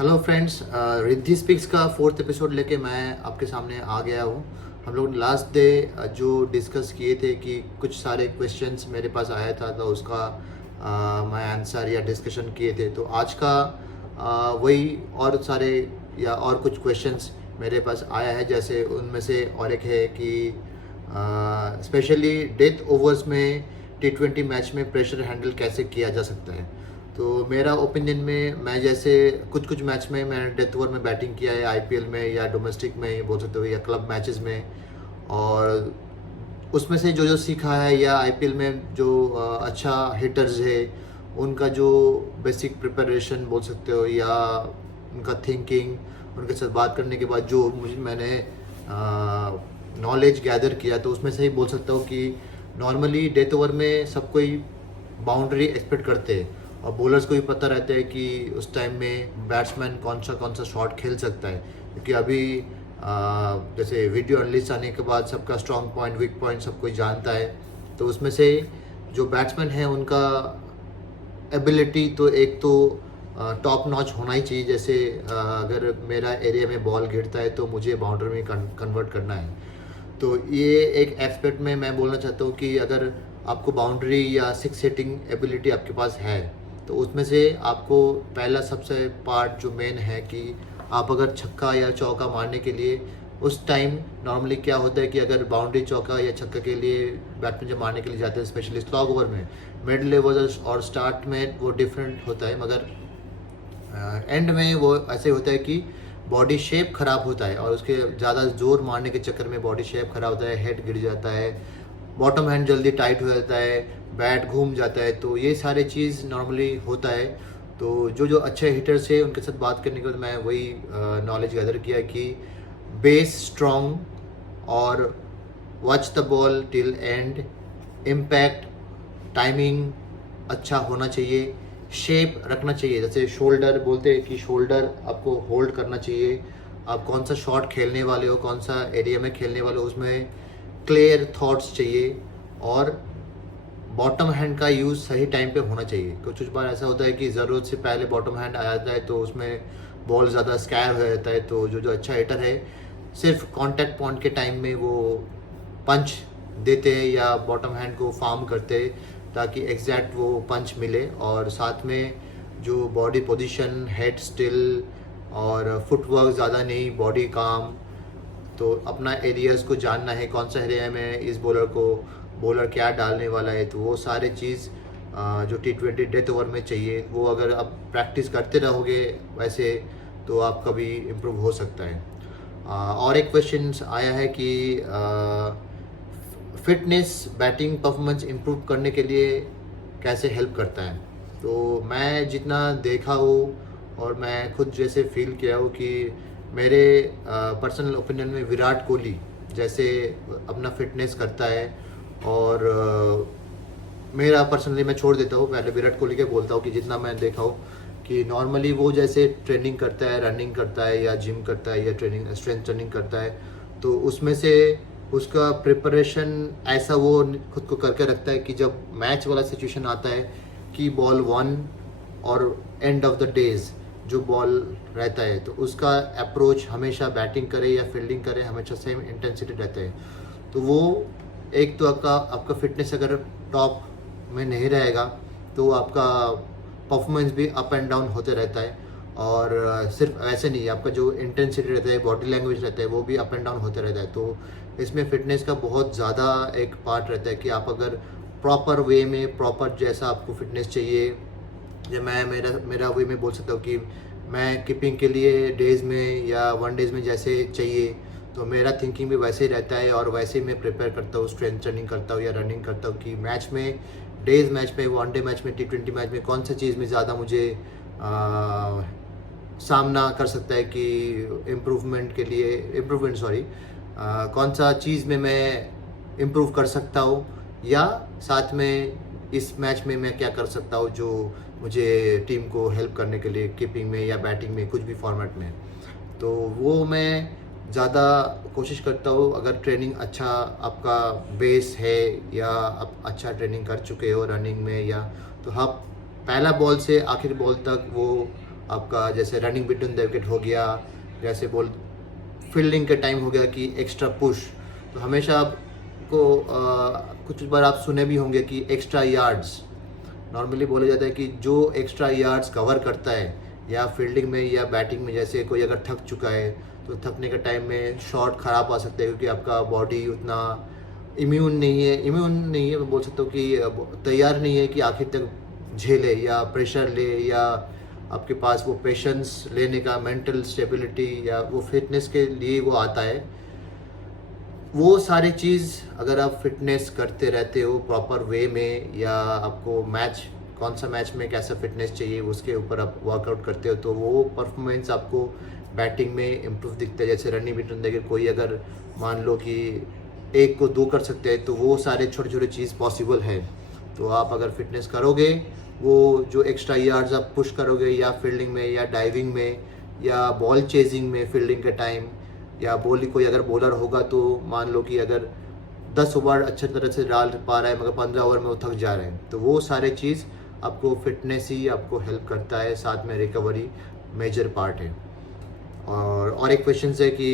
Hello friends, Riddhi speaks का fourth episode लेके मैं आपके सामने आ गया हूँ। हम लोग लास्ट डे जो डिस्कस किए थे कि कुछ सारे क्वेश्चंस मेरे पास आया था तो उसका मैं आंसर या डिस्कशन किए थे। तो आज का वही और सारे या और कुछ क्वेश्चंस मेरे पास आया है। जैसे उनमें से और एक है कि स्पेशली डेथ ओवर्स में T20 मैच में प्रेशर हैंडल कैसे किया जा सकता है। तो मेरा ओपिनियन में, मैं जैसे कुछ कुछ मैच में मैंने डेथ ओवर में बैटिंग किया है, आईपीएल में या डोमेस्टिक में बोल सकते हो या क्लब मैचेस में, और उसमें से जो जो सीखा है या आईपीएल में जो अच्छा हिटर्स है उनका जो बेसिक प्रिपरेशन बोल सकते हो या उनका थिंकिंग, उनके साथ बात करने के बाद जो मैंने नॉलेज गैदर किया, तो उसमें से ही बोल सकता हूँ कि नॉर्मली डेथ ओवर में सब कोई बाउंड्री एक्सपेक्ट करते हैं और बॉलर्स को भी पता रहता है कि उस टाइम में बैट्समैन कौन सा शॉट खेल सकता है। क्योंकि अभी जैसे वीडियो एनालिस्ट आने के बाद सबका स्ट्रॉन्ग पॉइंट, वीक पॉइंट सब कोई जानता है। तो उसमें से जो बैट्समैन है उनका एबिलिटी तो एक तो टॉप नॉच होना ही चाहिए। जैसे अगर मेरा एरिया में बॉल गिरता है तो मुझे बाउंड्री में कन्वर्ट करना है। तो ये एक एस्पेक्ट में मैं बोलना चाहता हूँ कि अगर आपको बाउंड्री या सिक्स हिटिंग एबिलिटी आपके पास है तो उसमें से आपको पहला सबसे पार्ट जो मेन है कि आप अगर छक्का या चौका मारने के लिए उस टाइम नॉर्मली क्या होता है कि अगर बाउंड्री, चौका या छक्का के लिए बैट्समैन जब मारने के लिए जाते हैं, स्पेशली स्लॉग ओवर में, मिड लेवल और स्टार्ट में वो डिफरेंट होता है, मगर एंड में वो ऐसे होता है कि बॉडी शेप ख़राब होता है और उसके ज़्यादा ज़ोर मारने के चक्कर में बॉडी शेप ख़राब होता है, हेड गिर जाता है, बॉटम हैंड जल्दी टाइट हो जाता है, बैट घूम जाता है। तो ये सारे चीज़ नॉर्मली होता है। तो जो जो अच्छे हिटर्स है उनके साथ बात करने के बाद मैं वही नॉलेज गैदर किया कि बेस स्ट्रॉन्ग और watch the ball till and, impact, timing अच्छा होना चाहिए, शेप रखना चाहिए। जैसे शोल्डर बोलते हैं कि शोल्डर आपको होल्ड करना चाहिए। आप कौन सा शॉट खेलने वाले हो, कौन सा एरिया में खेलने वाले हो, उसमें क्लियर थॉट्स चाहिए और बॉटम हैंड का यूज़ सही टाइम पे होना चाहिए। कुछ बार ऐसा होता है कि ज़रूरत से पहले बॉटम हैंड आ जाता है तो उसमें बॉल ज़्यादा स्कैर हो जाता है। तो जो जो अच्छा हिटर है सिर्फ कॉन्टैक्ट पॉइंट के टाइम में वो पंच देते हैं या बॉटम हैंड को फार्म करते हैं ताकि एग्जैक्ट वो पंच मिले। और साथ में जो बॉडी पोजीशन, हेड स्टिल और फुटवर्क ज़्यादा नहीं, बॉडी काम। तो अपना एरियाज़ को जानना है, कौन सा एरिया में इस बॉलर क्या डालने वाला है। तो वो सारे चीज़ जो T20 डेथ ओवर में चाहिए, वो अगर आप प्रैक्टिस करते रहोगे वैसे तो आपका भी इम्प्रूव हो सकता है। और एक क्वेश्चन आया है कि फिटनेस बैटिंग परफॉर्मेंस इम्प्रूव करने के लिए कैसे हेल्प करता है। तो मैं जितना देखा हूँ और मैं खुद जैसे फील किया हूँ कि मेरे पर्सनल ओपिनियन में विराट कोहली जैसे अपना फिटनेस करता है। और मेरा पर्सनली मैं छोड़ देता हूँ, पहले विराट कोहली के बोलता हूँ कि जितना मैं देखा हूँ कि नॉर्मली वो जैसे ट्रेनिंग करता है, रनिंग करता है या जिम करता है या स्ट्रेंथ ट्रेनिंग करता है, तो उसमें से उसका प्रिपरेशन ऐसा वो खुद को करके रखता है कि जब मैच वाला सिचुएशन आता है कि बॉल 1 और एंड ऑफ द डेज जो बॉल रहता है तो उसका अप्रोच हमेशा बैटिंग करे या फील्डिंग करे हमेशा सेम इंटेंसिटी रहता है। तो वो एक तो आपका फिटनेस अगर टॉप में नहीं रहेगा तो आपका परफॉर्मेंस भी अप एंड डाउन होते रहता है। और सिर्फ ऐसे नहीं, आपका जो इंटेंसिटी रहता है, बॉडी लैंग्वेज रहता है, वो भी अप एंड डाउन होते रहता है। तो इसमें फिटनेस का बहुत ज़्यादा एक पार्ट रहता है कि आप अगर प्रॉपर वे में, प्रॉपर जैसा आपको फिटनेस चाहिए, या मैं मेरा वे में बोल सकता हूँ कि मैं कीपिंग के लिए डेज़ में या 1 डेज़ में जैसे चाहिए तो मेरा थिंकिंग भी वैसे ही रहता है और वैसे ही मैं प्रिपेयर करता हूँ, स्ट्रेंथ ट्रेनिंग करता हूँ या रनिंग करता हूँ कि मैच में, डेज़ मैच में, 1 डे मैच में, T20 मैच में कौन सा चीज़ में ज़्यादा मुझे सामना कर सकता है कि इम्प्रूवमेंट सॉरी, कौन सा चीज़ में मैं इम्प्रूव कर सकता हूँ या साथ में इस मैच में मैं क्या कर सकता हूँ जो मुझे टीम को हेल्प करने के लिए कीपिंग में या बैटिंग में कुछ भी फॉर्मेट में। तो वो मैं ज़्यादा कोशिश करता हूँ। अगर ट्रेनिंग अच्छा आपका बेस है या आप अच्छा ट्रेनिंग कर चुके हो रनिंग में, या तो आप पहला बॉल से आखिरी बॉल तक वो आपका जैसे रनिंग बिटवीन द विकेट हो गया, जैसे बोल फील्डिंग के टाइम हो गया कि एक्स्ट्रा पुश। तो हमेशा आपको कुछ बार आप सुने भी होंगे कि एक्स्ट्रा यार्ड्स, नॉर्मली बोला जाता है कि जो एक्स्ट्रा यार्ड्स कवर करता है या फील्डिंग में या बैटिंग में, जैसे कोई अगर थक चुका है तो थकने के टाइम में शॉट ख़राब आ सकता है क्योंकि आपका बॉडी उतना इम्यून नहीं है, मैं बोल सकता हूँ कि तैयार नहीं है कि आखिर तक झेले या प्रेशर ले, या आपके पास वो पेशेंस लेने का मेंटल स्टेबिलिटी या वो फिटनेस के लिए वो आता है। वो सारी चीज़ अगर आप फिटनेस करते रहते हो प्रॉपर वे में, या आपको मैच कौन सा मैच में कैसा फिटनेस चाहिए उसके ऊपर आप वर्कआउट करते हो, तो वो परफॉर्मेंस आपको बैटिंग में इम्प्रूव दिखता है। जैसे रनिंग बिटवीन द कोई अगर मान लो कि 1 को 2 कर सकते हैं, तो वो सारे छोटे छोटे चीज़ पॉसिबल है। तो आप अगर फिटनेस करोगे, वो जो एक्स्ट्रा यार्ड्स आप पुश करोगे या फील्डिंग में या डाइविंग में या बॉल चेजिंग में फील्डिंग के टाइम, या कोई अगर बॉलर होगा तो मान लो कि अगर 10 ओवर अच्छे तरह से डाल पा रहा है मगर 15 ओवर में वो थक जा रहे हैं, तो वो सारे चीज़ आपको फिटनेस ही आपको हेल्प करता है, साथ में रिकवरी मेजर पार्ट है। और एक क्वेश्चन है कि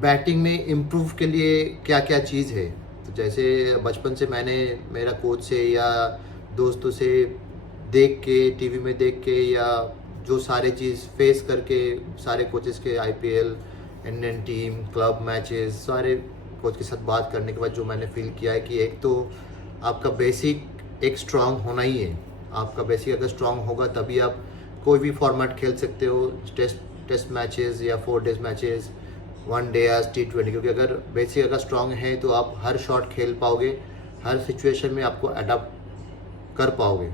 बैटिंग में इम्प्रूव के लिए क्या क्या चीज़ है। तो जैसे बचपन से मैंने मेरा कोच से या दोस्तों से देख के, टीवी में देख के, या जो सारे चीज़ फेस करके सारे कोचेस के IPL, Indian team, club matches, सारे कोच के साथ बात करने के बाद जो मैंने फील किया है कि एक तो आपका बेसिक एक स्ट्रांग होना ही है। आपका बेसिक अगर स्ट्रांग होगा तभी आप कोई भी फॉर्मेट खेल सकते हो, टेस्ट मैचेस या 4 डेज मैचेस, 1 डे या T20, क्योंकि अगर बेसिक अगर स्ट्रांग है तो आप हर शॉट खेल पाओगे, हर सिचुएशन में आपको अडाप्ट कर पाओगे।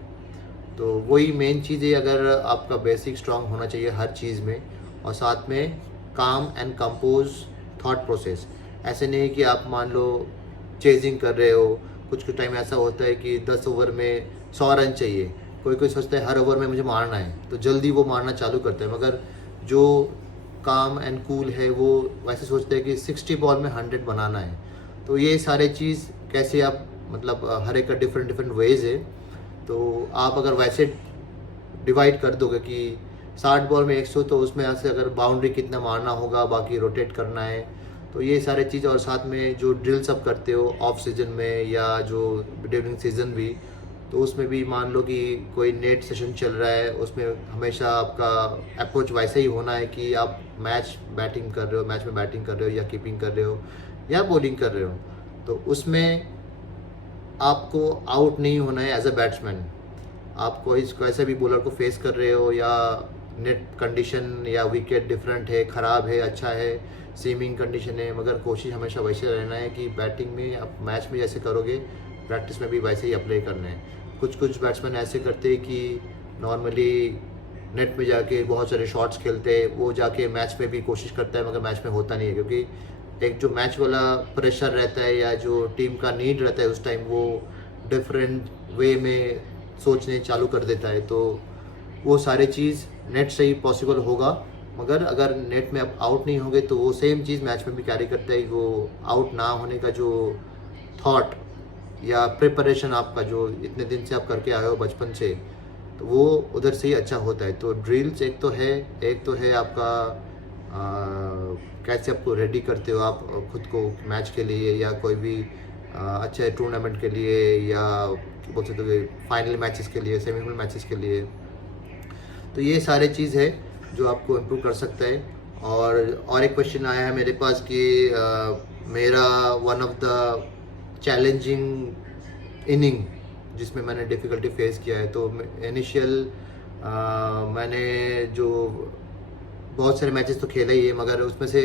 तो वही मेन चीज़ है, अगर आपका बेसिक स्ट्रांग होना चाहिए हर चीज़ में, और साथ में काम एंड कंपोज थॉट प्रोसेस। ऐसे नहीं कि आप मान लो चेजिंग कर रहे हो, कुछ टाइम ऐसा होता है कि 10 ओवर में 100 रन चाहिए, कोई सोचता है हर ओवर में मुझे मारना है तो जल्दी वो मारना चालू करते हैं, मगर जो काम एंड कूल है वो वैसे सोचते हैं कि 60 बॉल में 100 बनाना है। तो ये सारे चीज़ कैसे आप मतलब हर एक का डिफरेंट वेज है। तो आप अगर वैसे डिवाइड कर दोगे कि 60 बॉल में 100, तो उसमें से अगर बाउंड्री कितना मारना होगा, बाकी रोटेट करना है, तो ये सारे चीज़। और साथ में जो ड्रिल्स आप करते हो ऑफ सीजन में या जो ड्यूरिंग सीजन भी, तो उसमें भी मान लो कि कोई नेट सेशन चल रहा है, उसमें हमेशा आपका अप्रोच वैसा ही होना है कि आप मैच में बैटिंग कर रहे हो या कीपिंग कर रहे हो या बॉलिंग कर रहे हो, तो उसमें आपको आउट नहीं होना है एज अ बैट्समैन। आप कोई कैसे भी बॉलर को फेस कर रहे हो, या नेट कंडीशन या विकेट डिफरेंट है, ख़राब है, अच्छा है, सीमिंग कंडीशन है, मगर कोशिश हमेशा वैसे रहना है कि बैटिंग में आप मैच में जैसे करोगे प्रैक्टिस में भी वैसे ही अप्लाई करना है। कुछ बैट्समैन ऐसे करते हैं कि नॉर्मली नेट में जाके बहुत सारे शॉट्स खेलते हैं, वो जाके मैच में भी कोशिश करता है मगर मैच में होता नहीं है, क्योंकि एक जो मैच वाला प्रेशर रहता है या जो टीम का नीड रहता है उस टाइम, वो डिफरेंट वे में सोचने चालू कर देता है। तो वो सारे चीज़ नेट से ही पॉसिबल होगा, मगर अगर नेट में आप आउट नहीं होंगे तो वो सेम चीज़ मैच में भी कैरी करता है। वो आउट ना होने का जो थॉट या प्रिपरेशन आपका जो इतने दिन से आप करके आए हो बचपन से, तो वो उधर से ही अच्छा होता है। तो ड्रिल्स एक तो है आपका कैसे आपको रेडी करते हो आप खुद को मैच के लिए या कोई भी अच्छे टूर्नामेंट के लिए, या बोल सकते हो फाइनल मैचेस के लिए, सेमीफाइनल मैचेस के लिए। तो ये सारे चीज़ है जो आपको इम्प्रूव कर सकता है। और एक क्वेश्चन आया है मेरे पास कि मेरा one of the challenging inning जिसमें मैंने डिफ़िकल्टी फेस किया है। तो इनिशियल मैंने जो बहुत सारे मैचेस तो खेले ही है, मगर उसमें से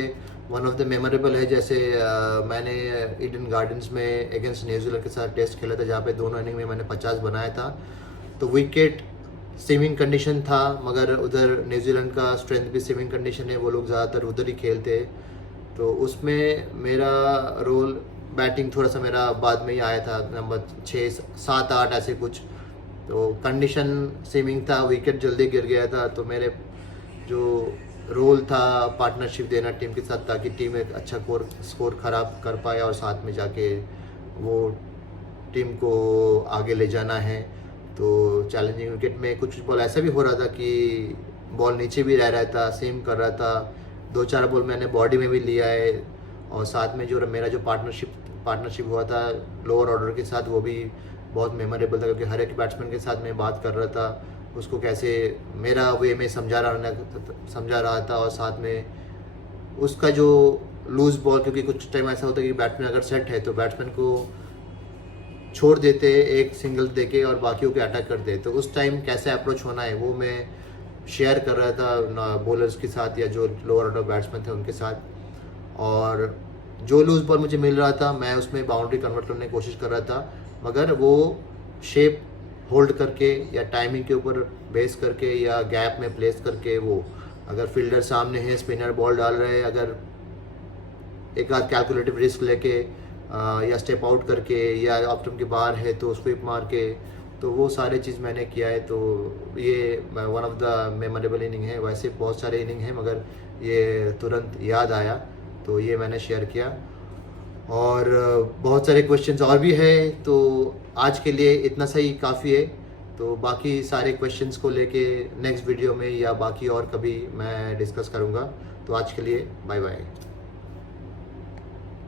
वन ऑफ द मेमोरेबल है, जैसे मैंने ईडन गार्डन्स में अगेंस्ट न्यूजीलैंड के साथ टेस्ट खेला था, जहाँ पे दोनों इनिंग में मैंने 50 बनाया था। तो विकेट स्विमिंग कंडीशन था, मगर उधर न्यूजीलैंड का स्ट्रेंथ भी स्विमिंग कंडीशन है, वो लोग ज़्यादातर उधर ही खेलते हैं। तो उसमें मेरा रोल बैटिंग थोड़ा सा मेरा बाद में ही आया था, नंबर 6, 7, 8 ऐसे कुछ। तो कंडीशन स्विमिंग था, विकेट जल्दी गिर गया था, तो मेरे जो रोल था पार्टनरशिप देना टीम के साथ, ताकि टीम एक अच्छा स्कोर ख़राब कर पाए और साथ में जाके वो टीम को आगे ले जाना है। तो चैलेंजिंग विकेट में कुछ बॉल ऐसा भी हो रहा था कि बॉल नीचे भी रह रहा था, सेम कर रहा था। 2-4 बॉल मैंने बॉडी में भी लिया है, और साथ में जो मेरा जो पार्टनरशिप हुआ था लोअर ऑर्डर के साथ, वो भी बहुत मेमोरेबल था, क्योंकि हर एक बैट्समैन के साथ मैं बात कर रहा था, उसको कैसे मेरा वे में समझा रहा था, और साथ में उसका जो लूज बॉल, क्योंकि कुछ टाइम ऐसा होता है कि बैट्समैन अगर सेट है तो बैट्समैन को छोड़ देते एक सिंगल देके और बाकियों के अटैक करते, तो उस टाइम कैसे अप्रोच होना है वो मैं शेयर कर रहा था बॉलर्स के साथ या जो लोअर ऑर्डर बैट्समैन थे उनके साथ। और जो लूज बॉल मुझे मिल रहा था मैं उसमें बाउंड्री कन्वर्ट करने की कोशिश कर रहा था, मगर वो शेप होल्ड करके या टाइमिंग के ऊपर बेस करके या गैप में प्लेस करके, वो अगर फील्डर सामने है, स्पिनर बॉल डाल रहे हैं, अगर एक आध कैलकुलेटिव रिस्क लेके या स्टेप आउट करके या ऑप्टम के बाहर है तो स्वीप मार के, तो वो सारी चीज़ मैंने किया है। तो ये one of the memorable inning है। वैसे बहुत सारे इनिंग हैं, मगर ये तुरंत याद आया तो ये मैंने शेयर किया। और बहुत सारे क्वेश्चंस और भी है, तो आज के लिए इतना सही काफ़ी है। तो बाकी सारे क्वेश्चंस को लेके नेक्स्ट वीडियो में या बाकी और कभी मैं डिस्कस करूँगा। तो आज के लिए बाय बाय।